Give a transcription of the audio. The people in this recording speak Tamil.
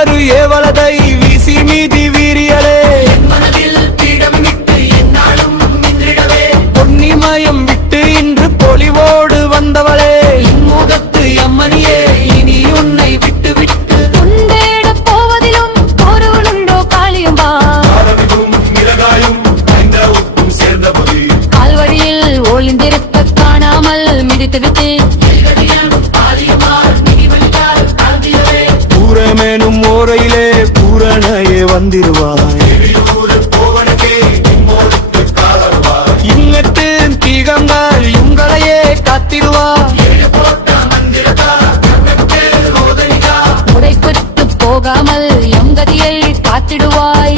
ஒரு ஏவலதை வீசி மீதி வீரியலே பொன்னிமயம் விட்டு இன்று பொலிவோடு வந்தவளே முகத்து அம்மனியே இனி உன்னை விட்டு விட்டு உண்டேட போவதிலும் ஒருவனுண்டோ காளியம்பா கால்வழியில் ஒளிந்திருக்க காணாமல் மிதித்து விட்டு பூரமேனும் ஓரையிலே பூரணையே வந்திருவாய் இங்கட்டு தீகங்கள் உங்களையே காத்திடுவாய் முறைப்பட்டு போகாமல் எம் கதியை காத்திடுவாய்